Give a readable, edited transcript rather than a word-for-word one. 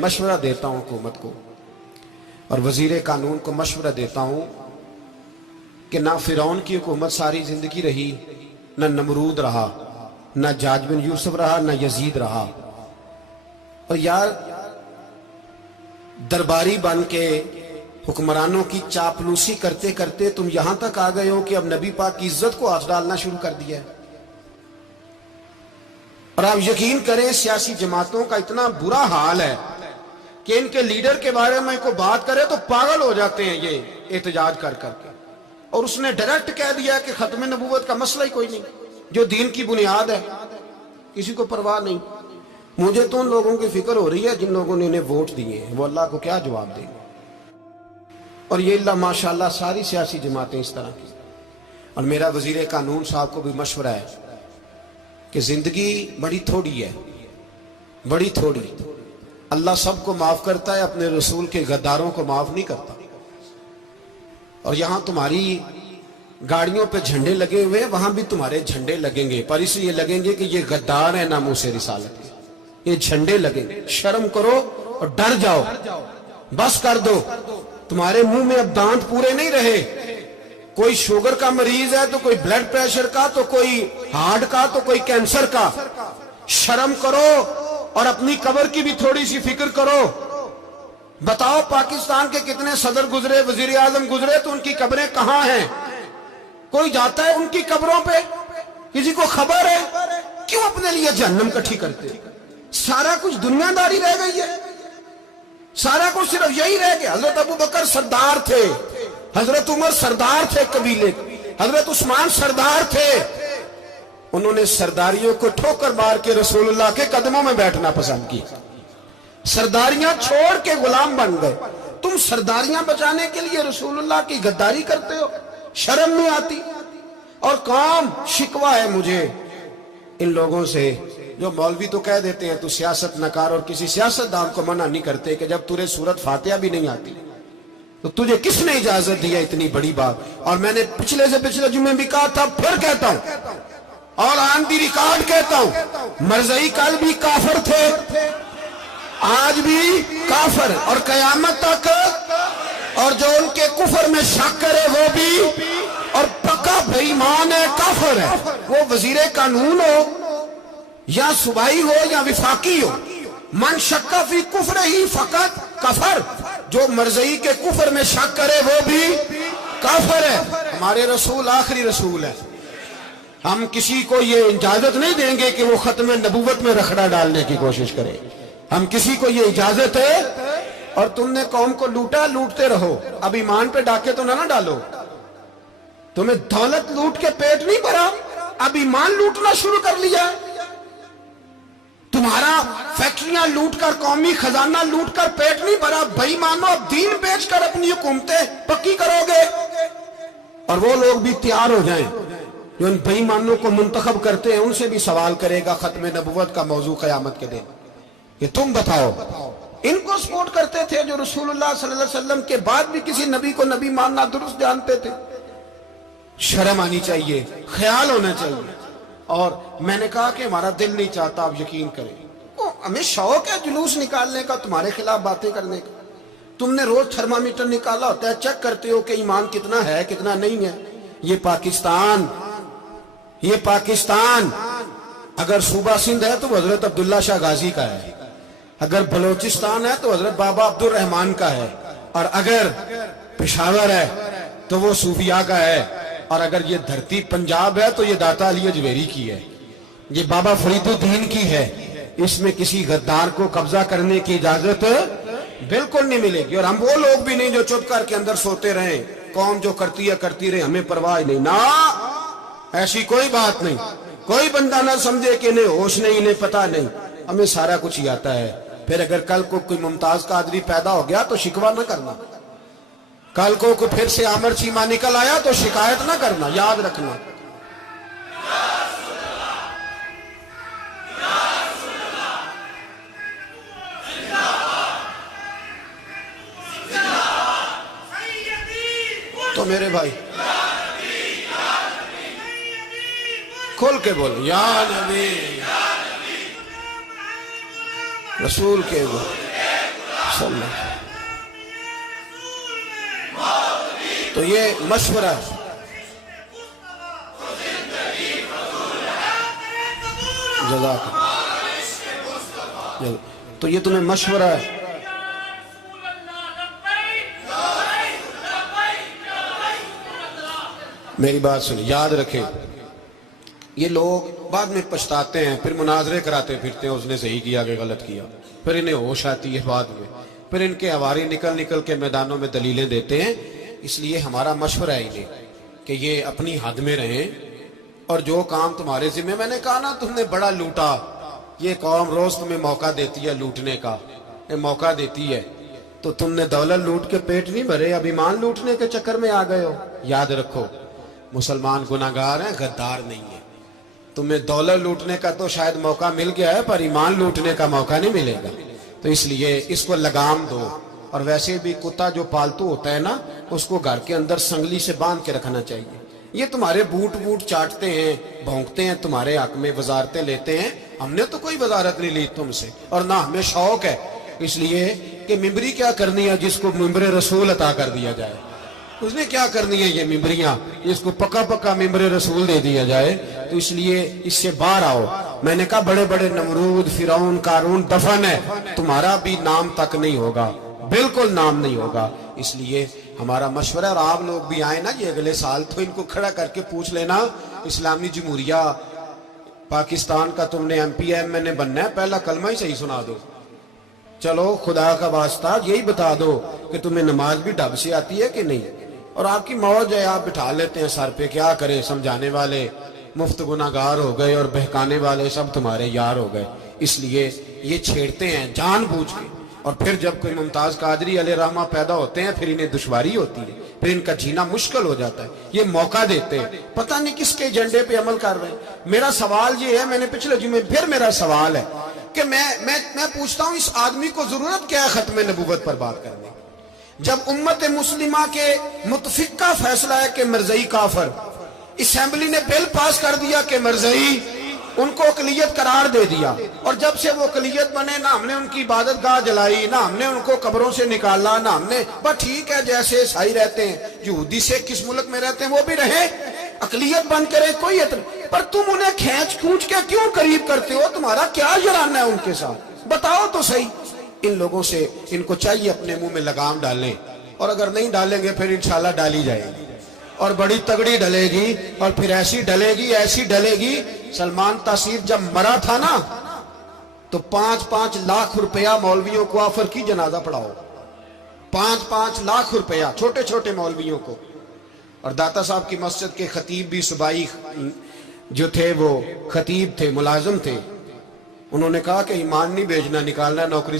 मशवरा देता हूं हुकूमत को और वजीर कानून को मशवरा देता हूं कि ना फिरौन की हुकूमत सारी जिंदगी रही, ना नमरूद रहा, ना जाज बिन यूसुफ रहा, ना यजीद रहा। और यार दरबारी बन के हुक्मरानों की चापलूसी करते करते तुम यहां तक आ गए हो कि अब नबी पाक की इज्जत को हाथ डालना शुरू कर दिया है। और आप यकीन करें सियासी जमातों का इतना बुरा हाल है कि इनके लीडर के बारे में कोई बात करे तो पागल हो जाते हैं ये एहतजाज कर करके। और उसने डायरेक्ट कह दिया कि खत्म नबूवत का मसला ही कोई नहीं, जो दीन की बुनियाद है, किसी को परवाह नहीं। मुझे तो उन लोगों की फिक्र हो रही है जिन लोगों ने इन्हें वोट दिए हैं, वो अल्लाह को क्या जवाब देंगे। और ये अल्लाह माशाल्लाह सारी सियासी जमातें इस तरह की। और मेरा वजीर कानून साहब को भी मशवरा है कि जिंदगी बड़ी थोड़ी है, बड़ी थोड़ी। अल्लाह सबको माफ करता है, अपने रसूल के गद्दारों को माफ नहीं करता। और यहां तुम्हारी गाड़ियों पे झंडे लगे हुए हैं, वहां भी तुम्हारे झंडे लगेंगे, पर इसलिए लगेंगे कि ये गद्दार है नामूसे रिसालत के। ये झंडे लगेंगे। शर्म करो और डर जाओ, बस कर दो। तुम्हारे मुंह में अब दांत पूरे नहीं रहे। कोई शुगर का मरीज है तो कोई ब्लड प्रेशर का, तो कोई हार्ट का, तो कोई कैंसर का। शर्म करो और अपनी कब्र की भी थोड़ी सी फिक्र करो। बताओ पाकिस्तान के कितने सदर गुजरे, वजीर आजम गुजरे, तो उनकी कब्रें कहां हैं? कोई जाता है उनकी कब्रों पे? किसी को खबर है? क्यों अपने लिए जहन्नम इकट्ठी करते? सारा कुछ दुनियादारी रह गई है, सारा कुछ सिर्फ यही रह गया। हजरत अबू बकर सरदार थे, हजरत उमर सरदार थे कबीले, हजरत उस्मान सरदार थे। उन्होंने सरदारियों को ठोकर मार के रसूलुल्लाह के कदमों में बैठना पसंद किया। सरदारियां छोड़ के गुलाम बन गए। तुम सरदारियां बचाने के लिए रसूलुल्लाह की गद्दारी करते हो, शर्म नहीं आती। और काम शिकवा है मुझे इन लोगों से जो मौलवी तो कह देते हैं तू सियासत न कर, और किसी सियासतदान को मना नहीं करते कि जब तुझे सूरत फातिहा भी नहीं आती तो तुझे किसने इजाजत दी है इतनी बड़ी बात। और मैंने पिछले से पिछले जुम्मे भी कहा था, फिर कहता हूं और ऑन दी रिकॉर्ड कहता हूं, मरज़ई कल भी काफिर थे, आज भी काफिर और कयामत तक। और जो उनके कुफर में शक करे वो भी, और पक्का बेईमान है, काफिर है। वो वजीर कानून हो या सुबाई हो या विफाकी हो, मन शक्का फी कुफर ही फकत कफर। जो मरज़ई के कुफर में शक करे वो भी काफिर है। हमारे रसूल आखिरी रसूल है। हम किसी को ये इजाजत नहीं देंगे कि वो खत्म नबूवत में रखड़ा डालने की कोशिश करे। हम किसी को ये इजाजत है। और तुमने कौम को लूटा, लूटते रहो, अब ईमान पे डाके तो ना डालो। तुम्हें दौलत लूट के पेट नहीं भरा, अब ईमान लूटना शुरू कर लिया। तुम्हारा फैक्ट्रियां लूटकर, कौमी खजाना लूटकर पेट नहीं भरा। बेईमानो, अब दीन बेचकर अपनी हुकूमतें पक्की करोगे। और वो लोग भी तैयार हो जाएं जो इन बेईमानों को मुंतखब करते हैं, उनसे भी सवाल करेगा खत्म नबूवत का मौजू कयामत के दिन कि तुम बताओ। इनको सपोर्ट करते थे जो रसूलुल्लाह सल्लल्लाहु अलैहि वसल्लम के बाद भी किसी नबी को नबी मानना दुरुस्त जानते थे। शर्म आनी चाहिए, ख्याल होना चाहिए। और मैंने कहा कि हमारा दिल नहीं चाहता, आप यकीन करें। हमें शौक है जुलूस निकालने का, तुम्हारे खिलाफ बातें करने का। तुमने रोज थर्मामीटर निकाला होता है, चेक करते हो कि ईमान कितना है कितना नहीं है। ये पाकिस्तान अगर सूबा सिंध है तो हजरत अब्दुल्ला शाह गाजी का है, अगर बलोचिस्तान है तो हजरत बाबा अब्दुल रहमान का है, और अगर पेशावर है तो वो सूफिया का है, और अगर ये धरती पंजाब है तो ये दाता अली अजमेरी की है, ये बाबा फरीदुद्दीन की है। इसमें किसी गद्दार को कब्जा करने की इजाजत बिल्कुल नहीं मिलेगी। और हम वो लोग भी नहीं जो चुप करके अंदर सोते रहे, कौम जो करती है करती रहे, हमें परवाह नहीं। ना, ऐसी कोई बात नहीं। कोई बंदा ना समझे कि इन्हें होश नहीं, इन्हें पता नहीं, हमें सारा कुछ ही आता है। फिर अगर कल को कोई मुमताज कादरी पैदा हो गया तो शिकवा ना करना। कल को कोई फिर से आमर चीमा निकल आया तो शिकायत ना करना, याद रखना। तो मेरे भाई खोल के बोल, या नबी रसूल के बोल। تو یہ مشورہ ہے. جزاک اللہ. تو یہ تمہیں مشورہ ہے. میری بات سنیں، یاد رکھیں، یہ لوگ بعد میں پچھتاتے ہیں، پھر مناظرے کراتے پھرتے ہیں، اس نے صحیح کیا کہ غلط کیا، پھر انہیں ہوش آتی ہے بعد میں، پھر ان کے ہواری نکل نکل کے میدانوں میں دلیلیں دیتے ہیں. اس لیے ہمارا مشورہ ہے انہیں کہ یہ اپنی حد میں رہیں، اور جو کام تمہارے ذمہ، میں نے کہا نا تم نے بڑا لوٹا، یہ قوم روز تمہیں موقع دیتی ہے لوٹنے کا، یہ موقع دیتی ہے، تو تم نے دولت لوٹ کے پیٹ نہیں بھرے، اب ایمان لوٹنے کے چکر میں آ گئے ہو. یاد رکھو، مسلمان گناہگار ہیں، غدار نہیں ہے. تمہیں دولت لوٹنے کا تو شاید موقع مل گیا ہے، پر ایمان لوٹنے کا موقع نہیں ملے گا. تو اس لیے اس کو لگام دو. اور ویسے بھی کتا جو پالتو ہوتا ہے نا، اس کو گھر کے اندر سنگلی سے باندھ کے رکھنا چاہیے. یہ تمہارے بوٹ چاٹتے ہیں، بھونکتے ہیں، تمہارے حق میں وزارتیں لیتے ہیں. ہم نے تو کوئی وزارت نہیں لی تم سے، اور نہ ہمیں شوق ہے، اس لیے کہ ممبری کیا کرنی ہے جس کو ممبر رسول عطا کر دیا جائے. اس نے کیا کرنی ہے یہ ممبریاں، اس کو پکا پکا ممبر رسول دے دیا جائے. تو اس لیے اس سے باہر آؤ. میں نے کہا بڑے بڑے نمرود، فرعون، قارون دفن ہے، تمہارا بھی نام تک نہیں ہوگا، بالکل نام نہیں ہوگا. اس لیے ہمارا مشورہ، اور آپ لوگ بھی آئیں نا یہ اگلے سال، تو ان کو کھڑا کر کے پوچھ لینا، اسلامی جمہوریہ پاکستان کا تم نے ایم پی ایم نے بننا ہے، پہلا کلمہ ہی صحیح سنا دو. چلو خدا کا واسطہ یہی بتا دو کہ تمہیں نماز بھی ڈھب سے آتی ہے کہ نہیں. اور آپ کی موج ہے، آپ بٹھا لیتے ہیں سر پہ، کیا کرے، سمجھانے والے مفت گناہگار ہو گئے اور بہکانے والے سب تمہارے یار ہو گئے. اس لیے یہ چھیڑتے ہیں جان بوجھ کے. اور پھر جب کوئی ممتاز قادری علیہ رحمہ پیدا ہوتے ہیں، پھر انہیں دشواری ہوتی ہے، پھر ان کا جینا مشکل ہو جاتا ہے. یہ موقع دیتے ہیں، پتہ نہیں کس کے ایجنڈے پہ عمل کر رہے ہیں. میرا سوال یہ ہے، میں نے پچھلے جمعے پھر میرا سوال ہے کہ میں پوچھتا ہوں، اس آدمی کو ضرورت کیا ہے ختم نبوت پر بات کرنے کی، جب امت مسلمہ کے متفق کا فیصلہ ہے کہ مرزائی کافر، اسمبلی نے بل پاس کر دیا کہ مرزائی، ان کو اقلیت قرار دے دیا، اور جب سے وہ اقلیت بنے، نہ ہم نے ان کی عبادت گاہ جلائی، نہ ہم نے ان کو قبروں سے نکالا، نہ ہم نے، بس ٹھیک ہے جیسے عیسائی رہتے ہیں، یہودی سے کس ملک میں رہتے ہیں وہ بھی رہے، اقلیت بن کرے، کوئی اعتراض. پر تم انہیں کھینچ کھونچ کے کیوں قریب کرتے ہو؟ تمہارا کیا جرانہ ہے ان کے ساتھ؟ بتاؤ تو صحیح. ان لوگوں سے ان کو چاہیے اپنے منہ میں لگام ڈالیں، اور اگر نہیں ڈالیں گے پھر انشاءاللہ ڈالی جائے گی، اور بڑی تگڑی ڈلے گی، اور پھر ایسی ڈلے گی، ایسی ڈلے گی. سلمان تاثیر جب مرا تھا نا، تو 5-5 لاکھ روپیہ مولویوں کو آفر کی جنازہ پڑھاؤ، 5-5 لاکھ روپیہ چھوٹے چھوٹے مولویوں کو. اور داتا صاحب کی مسجد کے خطیب بھی صوبائی جو تھے، وہ خطیب تھے، ملازم تھے، انہوں نے کہا کہ ایمان نہیں بھیجنا، نکالنا نوکری